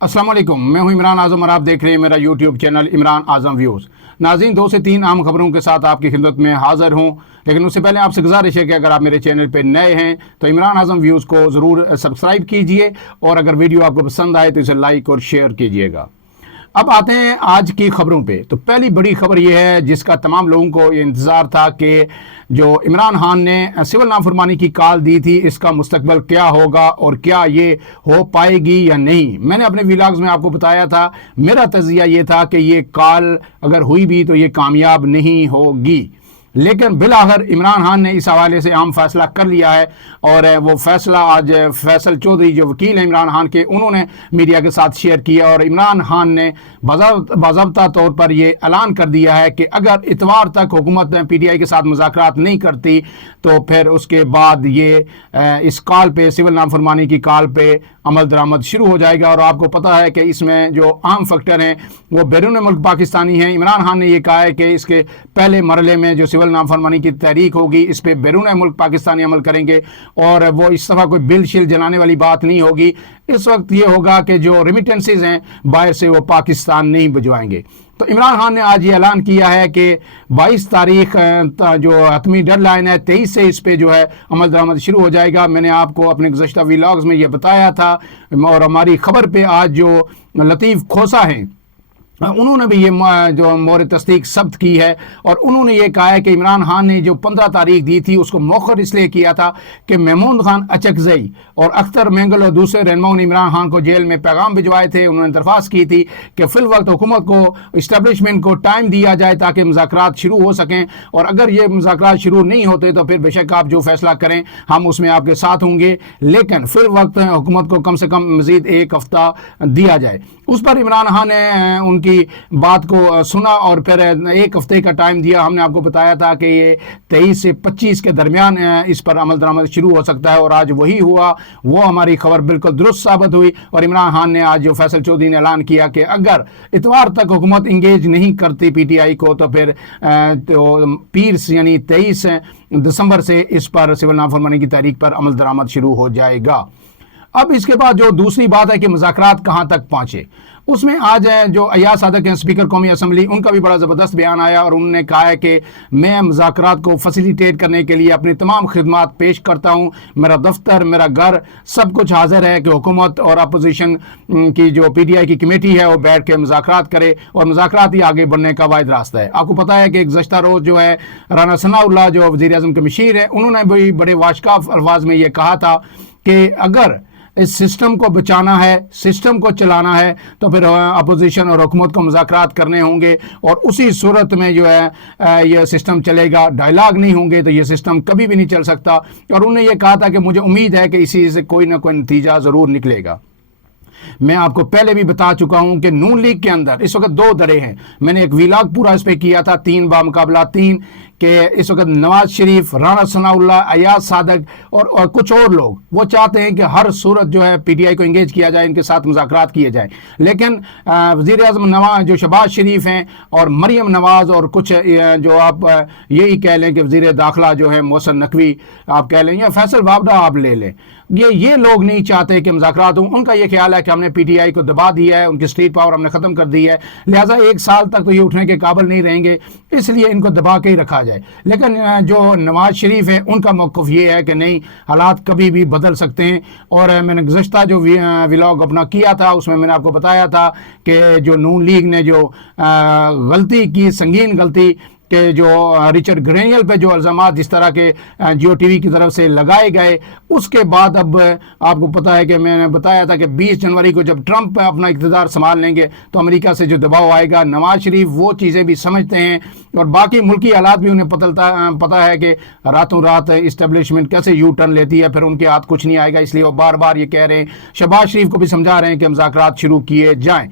अस्सलाम वालेकुम, मैं हूं इमरान आज़म और आप देख रहे हैं मेरा यूट्यूब चैनल इमरान आज़म व्यूज़। नाज़रीन, 2 से 3 अहम खबरों के साथ आपकी खिदमत में हाज़िर हूं, लेकिन उससे पहले आपसे गुजारिश है कि अगर आप मेरे चैनल पर नए हैं तो इमरान आज़म व्यूज़ को ज़रूर सब्सक्राइब कीजिए और अगर वीडियो आपको पसंद आए तो इसे लाइक और शेयर कीजिएगा। अब आते हैं आज की खबरों पे। तो पहली बड़ी खबर यह है जिसका तमाम लोगों को ये इंतज़ार था कि जो इमरान खान ने सिविल नाफरमानी की कॉल दी थी, इसका मुस्तकबिल क्या होगा और क्या ये हो पाएगी या नहीं। मैंने अपने व्लॉग्स में आपको बताया था, मेरा तज़िया ये था कि ये कॉल अगर हुई भी तो ये कामयाब नहीं होगी, लेकिन बिलाखिर इमरान खान ने इस हवाले से अहम फैसला कर लिया है और वो फैसला आज फैसल चौधरी जो वकील हैं इमरान खान के, उन्होंने मीडिया के साथ शेयर किया और इमरान खान ने बाज़ाब्ता तौर पर ये ऐलान कर दिया है कि अगर इतवार तक हुकूमत PTI के साथ मुज़ाकरात नहीं करती तो फिर उसके बाद ये इस कॉल पे, सिविल नाफरमानी की कॉल पे अमल दरामद शुरू हो जाएगा। और आपको पता है कि इसमें जो अहम फैक्टर हैं वो बैरून मुल्क पाकिस्तानी हैं। इमरान खान ने ये कहा है कि इसके पहले मरहले में जो सिविल नाफरमानी की तहरीक होगी इस पर बैरून मुल्क पाकिस्तानी अमल करेंगे और वो इस दफ़ा कोई बिल शिल जलाने वाली बात नहीं होगी। इस वक्त ये होगा कि जो रिमिटेंसेज हैं बाहर से वो पाकिस्तान नहीं भिजवाएंगे। तो इमरान खान ने आज ये ऐलान किया है कि 22 तारीख जो हतमी डेडलाइन है, 23 से इस पे जो है अमल दरामद शुरू हो जाएगा। मैंने आपको अपने गुज़श्ता व्लॉग्स में ये बताया था और हमारी खबर पे आज जो लतीफ़ खोसा हैं उन्होंने भी ये जो मोहर तस्दीक सब्त की है और उन्होंने ये कहा है कि इमरान खान ने जो 15 तारीख दी थी उसको मौखर इसलिए किया था कि महमूद खान अचकजई और अख्तर मेंगल और दूसरे रहनुमाओं ने इमरान खान को जेल में पैगाम भिजवाए थे। उन्होंने दरख्वास्त की थी कि फिल वक्त हुकूमत को, इस्टेब्लिशमेंट को टाइम दिया जाए ताकि मुज़ाकरात शुरू हो सकें और अगर ये मुज़ाकरात शुरू नहीं होते तो फिर बेशक आप जो फैसला करें हम उसमें आपके साथ होंगे, लेकिन फिल वक्त हुकूमत को कम से कम मज़ीद 1 हफ्ता दिया जाए। उस पर इमरान खान ने उनकी बात को सुना और फिर 1 हफ्ते का टाइम दिया। हमने आपको बताया था कि ये 23 से 25 के दरमियान इस पर अमल दरामद शुरू हो सकता है और आज वही हुआ। वो हमारी खबर बिल्कुल दुरुस्त साबित हुई और इमरान खान ने आज जो फैसल चौधरी ने ऐलान किया कि अगर इतवार तक हुकूमत इंगेज नहीं करती PTI को तो फिर तो पीर यानी 23 दिसंबर से इस पर सिविल नाफरमानी की तारीख पर अमल दरामद शुरू हो जाएगा। अब इसके बाद जो दूसरी बात है कि मुज़ाकरात कहाँ तक पहुँचे, उसमें आज जो अयाज सादक हैं स्पीकर कौमी असम्बली, उनका भी बड़ा ज़बरदस्त बयान आया और उन्होंने कहा है कि मैं मुज़ाकरात को फैसिलिटेट करने के लिए अपनी तमाम खिदमात पेश करता हूँ। मेरा दफ्तर, मेरा घर, सब कुछ हाजिर है कि हुकूमत और अपोजिशन की जो PTI की कमेटी है वो बैठ के मुज़ाकरात करे और मुज़ाकरात ही आगे बढ़ने का वाहिद रास्ता है। आपको पता है कि गुज़श्ता रोज़ जो है राना सनाउल्लाह जो वज़ीर आज़म के मशीर हैं, उन्होंने भी बड़े वाशकाफ अल्फाज में ये कहा था कि अगर इस सिस्टम को बचाना है, सिस्टम को चलाना है तो फिर अपोजिशन और हुकूमत को मुज़ाकरात करने होंगे और उसी सूरत में जो है ये सिस्टम चलेगा। डायलॉग नहीं होंगे तो ये सिस्टम कभी भी नहीं चल सकता। और उन्होंने ये कहा था कि मुझे उम्मीद है कि इसी से कोई ना कोई नतीजा ज़रूर निकलेगा। मैं आपको पहले भी बता चुका हूं कि नून लीग के अंदर इस वक्त 2 धड़े हैं। मैंने एक व्लॉग पूरा इस पर किया था 3 बामुकाबला 3 कि इस वक्त नवाज शरीफ, राना सनाउल्लाह, अयाज सादक और कुछ और लोग वो चाहते हैं कि हर सूरत जो है PTI को इंगेज किया जाए, इनके साथ मुज़ाकरात किए जाए। लेकिन वज़ीर आज़म नवाज जो शहबाज शरीफ हैं और मरियम नवाज और कुछ जो आप यही कह लें कि वज़ीर दाखिला जो है मोहसिन नकवी आप कह लें या फैसल वाबडा आप ले लें, ये लोग नहीं चाहते कि मुज़ाकरात हों। उनका ये ख्याल है कि हमने PTI को दबा दिया है, उनकी स्टेट पावर हमने ख़त्म कर दी है, लिहाजा 1 साल तक तो ये उठने के काबिल नहीं रहेंगे, इसलिए इनको दबा के ही रखा जाए। लेकिन जो नवाज शरीफ है उनका मौक़िफ़ ये है कि नहीं, हालात कभी भी बदल सकते हैं। और मैंने गुज़श्ता जो व्लॉग अपना किया था उसमें मैंने आपको बताया था कि जो नून लीग ने जो गलती की, संगीन गलती कि जो रिचर्ड ग्रेनियल पे जो इल्ज़ामात जिस तरह के जियो TV की तरफ से लगाए गए, उसके बाद अब आपको पता है कि मैंने बताया था कि 20 जनवरी को जब ट्रंप अपना इक़्तिदार संभाल लेंगे तो अमेरिका से जो दबाव आएगा, नवाज शरीफ वो चीज़ें भी समझते हैं और बाकी मुल्की हालात भी उन्हें पता है कि रातों रात इस्टेब्लिशमेंट कैसे यू टर्न लेती है, फिर उनके हाथ कुछ नहीं आएगा। इसलिए वो बार बार ये कह रहे हैं, शहबाज शरीफ को भी समझा रहे हैं कि मुज़ाकरात शुरू किए जाएँ।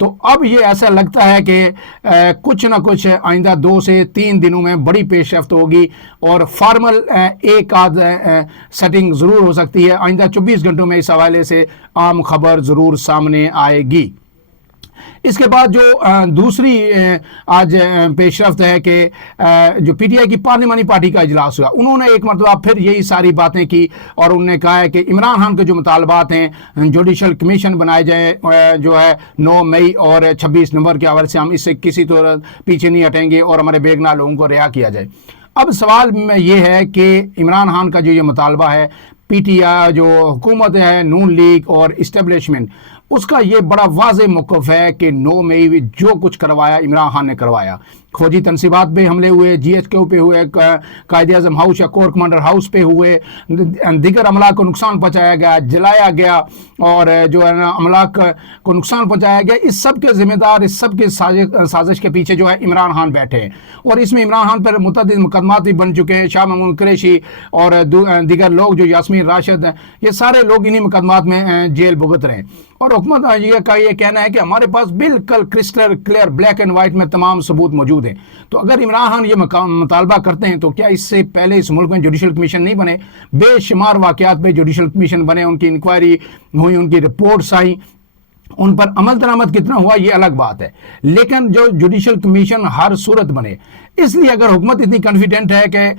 तो अब ये ऐसा लगता है कि कुछ ना कुछ आइंदा 2 से 3 दिनों में बड़ी पेशरफ्त होगी और फार्मल एक आध सेटिंग ज़रूर हो सकती है। आइंदा 24 घंटों में इस हवाले से आम खबर ज़रूर सामने आएगी। اس کے بعد جو دوسری آج پیش رفت ہے کہ جو پی ٹی آئی کی پارلیمانی پارٹی کا اجلاس ہوا، انہوں نے ایک مرتبہ پھر یہی ساری باتیں کی اور انہوں نے کہا ہے کہ عمران خان کے جو مطالبات ہیں جوڈیشل کمیشن بنائے جائیں جو ہے 9 مئی اور 26 نومبر کے حوالے سے، ہم اس سے کسی طور پیچھے نہیں ہٹیں گے اور ہمارے بے گناہ لوگوں کو رہا کیا جائے۔ اب سوال میں یہ ہے کہ عمران خان کا جو یہ مطالبہ ہے، پی ٹی آئی جو حکومت ہے، نون لیگ اور اسٹیبلشمنٹ، اس کا یہ بڑا واضح موقف ہے کہ 9 مئی جو کچھ کروایا عمران خان نے کروایا۔ فوجی تنصیبات پہ حملے ہوئے، جی ایچ کیو پہ ہوئے، قائد اعظم ہاؤس یا کور کمانڈر ہاؤس پہ ہوئے، دیگر املاک کو نقصان پہنچایا گیا، جلایا گیا اور جو ہے نا املاک کو نقصان پہنچایا گیا۔ اس سب کے ذمہ دار، اس سب کے سازش کے پیچھے جو ہے عمران خان بیٹھے ہیں اور اس میں عمران خان پر متعدد مقدمات بھی بن چکے ہیں۔ شاہ محمود قریشی اور دیگر لوگ جو یاسمین راشد ہیں، یہ سارے لوگ انہی مقدمات میں جیل بھگت رہے ہیں اور حکومت کا یہ کہنا ہے کہ ہمارے پاس بالکل crystal clear black and white میں تمام ثبوت موجود ہیں۔ تو اگر عمران خان یہ مطالبہ کرتے ہیں تو کیا اس سے پہلے اس ملک میں جوڈیشل کمیشن نہیں بنے؟ بے شمار واقعات پہ جوڈیشل کمیشن بنے، ان کی انکوائری ہوئی، ان کی رپورٹس آئیں، ان پر عمل درآمد کتنا ہوا یہ الگ بات ہے، لیکن جو جوڈیشل کمیشن ہر صورت بنے، اس لیے اگر حکومت اتنی کانفیڈنٹ ہے کہ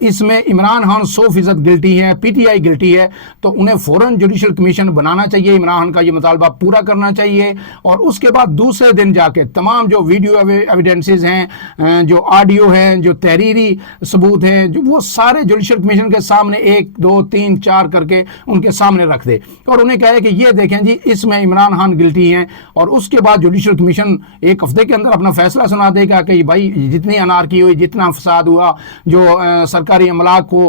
اس میں عمران خان 100% گلٹی ہے، پی ٹی آئی گلٹی ہے، تو انہیں فوراً جوڈیشل کمیشن بنانا چاہیے، عمران خان کا یہ مطالبہ پورا کرنا چاہیے اور اس کے بعد دوسرے دن جا کے تمام جو ویڈیو ایویڈنسز ہیں، جو آڈیو ہیں، جو تحریری ثبوت ہیں، جو وہ سارے جوڈیشل کمیشن کے سامنے 1 2 3 4 کر کے ان کے سامنے رکھ دے اور انہیں کہے کہ یہ دیکھیں جی اس میں عمران خان گلٹی ہیں، اور اس کے بعد جوڈیشل کمیشن 1 ہفتے کے اندر اپنا فیصلہ سنا دے گا کہ بھائی جتنی انارکی ہوئی، جتنا فساد ہوا، جو سرکاری املاک کو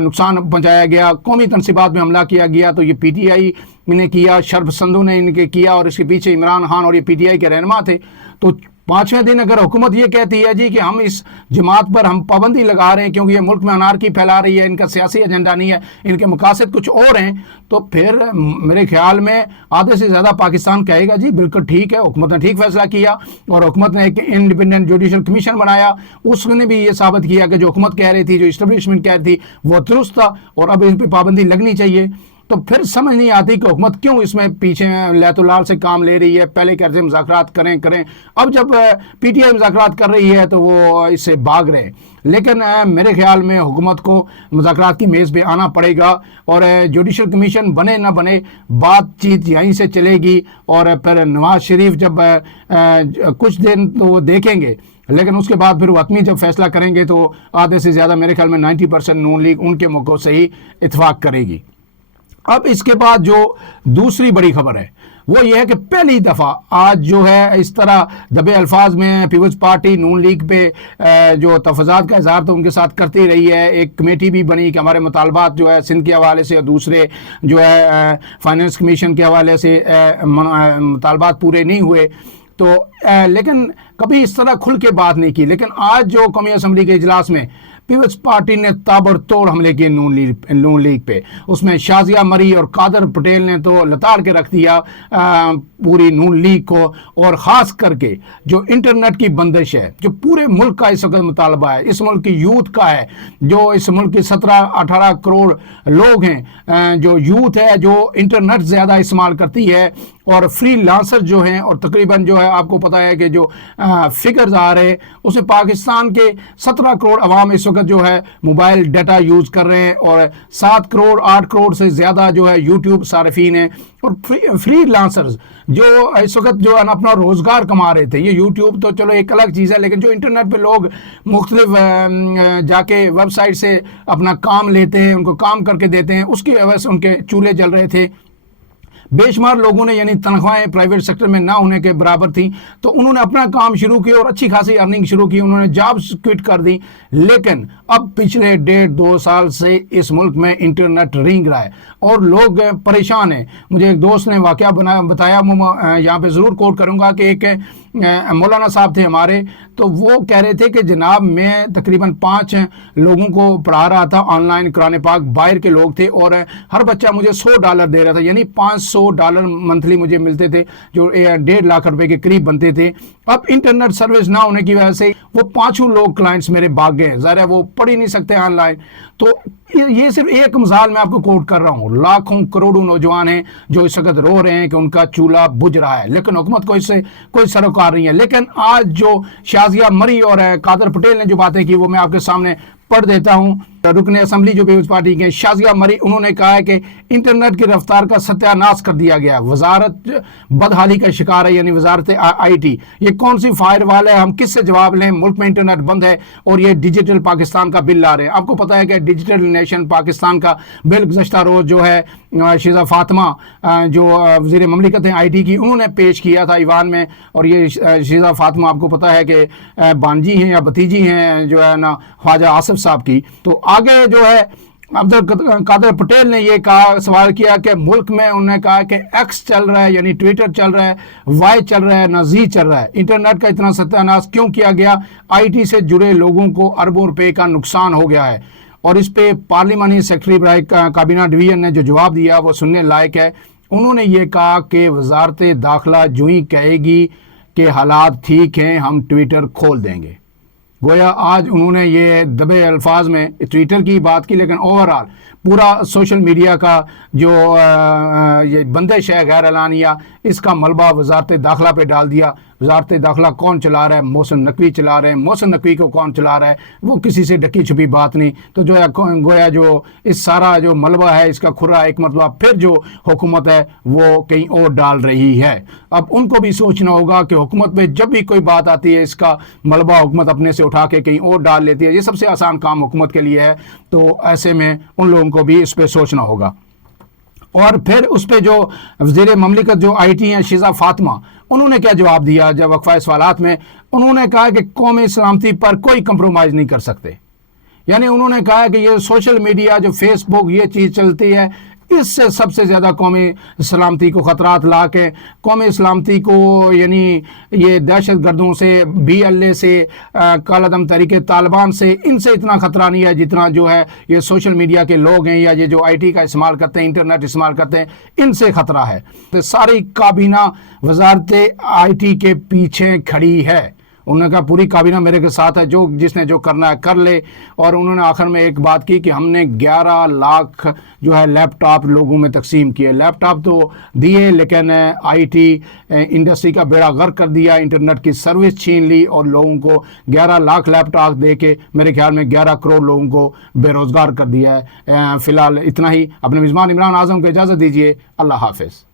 نقصان پہنچایا گیا، قومی تنصیبات میں حملہ کیا گیا، تو یہ پی ٹی آئی نے کیا، شرف سندھو نے ان کے کیا اور اس کے پیچھے عمران خان اور یہ پی ٹی آئی کے رہنما تھے۔ تو 5ویں دن اگر حکومت یہ کہتی ہے جی کہ ہم اس جماعت پر ہم پابندی لگا رہے ہیں کیونکہ یہ ملک میں انارکی پھیلا رہی ہے، ان کا سیاسی ایجنڈا نہیں ہے، ان کے مقاصد کچھ اور ہیں، تو پھر میرے خیال میں آدھے سے زیادہ پاکستان کہے گا جی بالکل ٹھیک ہے، حکومت نے ٹھیک فیصلہ کیا اور حکومت نے ایک انڈیپینڈنٹ جوڈیشل کمیشن بنایا، اس نے بھی یہ ثابت کیا کہ جو حکومت کہہ رہی تھی، جو اسٹیبلشمنٹ کہہ رہی تھی وہ درست تھا اور اب ان پہ پابندی لگنی چاہیے۔ تو پھر سمجھ نہیں آتی کہ حکومت کیوں اس میں پیچھے لیت لال سے کام لے رہی ہے، پہلے کہتے ہیں مذاکرات کریں، اب جب پی ٹی آئی مذاکرات کر رہی ہے تو وہ اس سے بھاگ رہے ہیں۔ لیکن میرے خیال میں حکومت کو مذاکرات کی میز پہ آنا پڑے گا اور جوڈیشل کمیشن بنے نہ بنے بات چیت یہیں سے چلے گی اور پھر نواز شریف جب کچھ دن تو وہ دیکھیں گے، لیکن اس کے بعد پھر وہ حتمی جب فیصلہ کریں گے تو آدھے سے زیادہ میرے خیال میں 90% نون لیگ ان کے موقعوں سے ہی اتفاق کرے گی۔ اب اس کے بعد جو دوسری بڑی خبر ہے وہ یہ ہے کہ پہلی دفعہ آج جو ہے اس طرح دبے الفاظ میں پیپلز پارٹی نون لیگ پہ جو تفضات کا اظہار تو ان کے ساتھ کرتی رہی ہے، ایک کمیٹی بھی بنی کہ ہمارے مطالبات جو ہے سندھ کے حوالے سے اور دوسرے جو ہے فائنانس کمیشن کے حوالے سے مطالبات پورے نہیں ہوئے، تو لیکن کبھی اس طرح کھل کے بات نہیں کی۔ لیکن آج جو قومی اسمبلی کے اجلاس میں پیپلز پارٹی نے تابڑ توڑ حملے کیے نون لیگ پہ، اس میں شازیہ مری اور قادر پٹیل نے تو لتاڑ کے رکھ دیا پوری نون لیگ کو، اور خاص کر کے جو انٹرنیٹ کی بندش ہے، جو پورے ملک کا اس وقت مطالبہ ہے، اس ملک کی یوتھ کا ہے، جو اس ملک کی 17-18 کروڑ لوگ ہیں، جو یوتھ ہے جو انٹرنیٹ زیادہ استعمال کرتی ہے، اور فری لانسر جو ہیں، اور تقریباً جو ہے آپ کو پتہ ہے کہ جو فگرز آ رہے اس میں پاکستان کے 17 کروڑ عوام اس وقت جو ہے موبائل ڈیٹا یوز کر رہے ہیں اور 7 کروڑ 8 کروڑ سے زیادہ جو ہے یوٹیوب صارفین ہیں، اور فری لانسرز جو اس وقت جو ہے اپنا روزگار کما رہے تھے۔ یہ یوٹیوب تو چلو ایک الگ چیز ہے، لیکن جو انٹرنیٹ پہ لوگ مختلف جا کے ویب سائٹ سے اپنا کام لیتے ہیں، ان کو کام کر کے دیتے ہیں، اس کی وجہ سے ان کے چولہے جل رہے تھے۔ بے شمار لوگوں نے یعنی تنخواہیں پرائیویٹ سیکٹر میں نہ ہونے کے برابر تھیں، تو انہوں نے اپنا کام شروع کیا اور اچھی خاصی ارننگ شروع کی، انہوں نے جابز کوئٹ کر دی۔ لیکن اب پچھلے 1.5-2 سال سے اس ملک میں انٹرنیٹ رینگ رہا ہے اور لوگ پریشان ہیں۔ مجھے ایک دوست نے واقعہ بتایا، یہاں پہ ضرور کوٹ کروں گا، کہ ایک مولانا صاحب تھے ہمارے، تو وہ کہہ رہے تھے کہ جناب میں تقریباً 5 لوگوں کو پڑھا رہا تھا آن لائن قرآن پاک، باہر کے لوگ تھے، اور ہر بچہ مجھے $100 دے رہا تھا، یعنی 500 $200 मंथली मुझे मिलते थे, जो 1.5 लाख रुपए के करीब बनते थे। अब इंटरनेट सर्विस ना होने की वजह से वो 5 लोग क्लाइंट्स मेरे भाग गए, ज़ाहिर है वो पढ़ ही नहीं सकते ऑनलाइन। तो ये सिर्फ एक मिसाल मैं आपको कोट कर रहा हूँ। लाखों करोड़ों नौजवान हैं जो इस वक्त रो रहे हैं कि उनका चूल्हा बुझ रहा है, लेकिन हुकूमत को इससे कोई सरोकार नहीं है। लेकिन आज जो शाजिया मरी और कादर पटेल ने जो बातें की वो मैं आपके सामने पढ़ देता हूँ। रुकने असम्बली जो पीपल्स पार्टी के शाजिया मरी, उन्होंने कहा है कि इंटरनेट की रफ्तार का सत्यानाश कर दिया गया, वजारत बदहाली का शिकार है, यानी वजारत IT। ये कौन सी फायर वाल है, हम किससे जवाब लें? मुल्क में इंटरनेट बंद है और ये डिजिटल पाकिस्तान का बिल ला रहे हैं। आपको पता है कि डिजिटल नेशन पाकिस्तान का बिल गुज़श्ता रोज़ जो है शीज़ा फातिमा जो वज़ीर ममलिकत हैं IT की, उन्होंने पेश किया था ईवान में। और ये शीज़ा फातिमा आपको पता है कि बांजी हैं या भतीजी हैं जो है ना ख्वाजा आसिफ साहब की। तो आगे जो है अब्दुल कादर पटेल ने ये कहा, सवाल किया कि मुल्क में, उन्होंने कहा कि X चल रहा है, यानी ट्विटर चल रहा है, Y चल रहा है, ना Z चल रहा है। इंटरनेट का इतना सत्यानाश क्यों किया गया? IT से जुड़े लोगों को अरबों रुपए का नुकसान हो गया है। और इस पे पार्लिमानी सेक्रेटरी बराए काबीना डिवीजन ने जो जवाब दिया वो सुनने लायक है। उन्होंने ये कहा कि वजारत दाखिला जो ही कहेगी कि हालात ठीक हैं, हम ट्विटर खोल देंगे। गोया आज उन्होंने ये दबे अल्फाज में ट्विटर की बात की, लेकिन ओवरऑल पूरा सोशल मीडिया का जो ये बंदिश है गैर एलानिया, इसका मलबा वजारत दाखिला पे डाल दिया। वजारत दाखिला कौन चला रहा है? मोहसिन नकवी चला रहे हैं। मोहसिन नकवी को कौन चला रहा है? वो किसी से ढकी छुपी बात नहीं। तो जो है गोया जो इस सारा जो मलबा है इसका खुरा एक मरतबा फिर जो हुकूमत है वो कहीं और डाल रही है। अब उनको भी सोचना होगा कि हुकूमत पे जब भी कोई बात आती है इसका मलबा हुकूमत अपने से उठा के कहीं और डाल लेती है। ये सबसे आसान काम हुकूमत के लिए है, तो ऐसे में उन लोगों को भी इस पर सोचना होगा। और फिर उस पर जो वज़ीर ममलिकत जो IT हैं शीज़ा फातिमा, उन्होंने क्या जवाब दिया जब वक्फा सवालात में? उन्होंने कहा कि कौमी सलामती पर कोई कंप्रोमाइज़ नहीं कर सकते। यानी उन्होंने कहा कि ये सोशल मीडिया जो फेसबुक ये चीज़ चलती है, इससे सबसे ज़्यादा कौमी सलामती को ख़तरात ला के कौमी सलामती को, यानी ये दहशत गर्दों से, BLA से, कालादम तरीके तालिबान से, इनसे इतना ख़तरा नहीं है जितना जो है ये सोशल मीडिया के लोग हैं या ये जो IT का इस्तेमाल करते हैं, इंटरनेट इस्तेमाल करते हैं, इनसे ख़तरा है। तो सारी काबीना वजारत IT के पीछे खड़ी है। उन्होंने कहा पूरी काबीना मेरे के साथ है, जो जिसने जो करना है कर ले। और उन्होंने आखिर में एक बात की कि हमने 11 लाख जो है लैपटॉप लोगों में तकसीम किए। लैपटॉप तो दिए, लेकिन IT इंडस्ट्री का बेड़ा गर्क कर दिया, इंटरनेट की सर्विस छीन ली और लोगों को 11 लाख लैपटॉप दे के मेरे ख्याल में 11 करोड़ लोगों को बेरोज़गार कर दिया है। फ़िलहाल इतना ही। अपने मेज़बान इमरान आज़म को इजाज़त दीजिए। अल्लाह हाफ़िज़।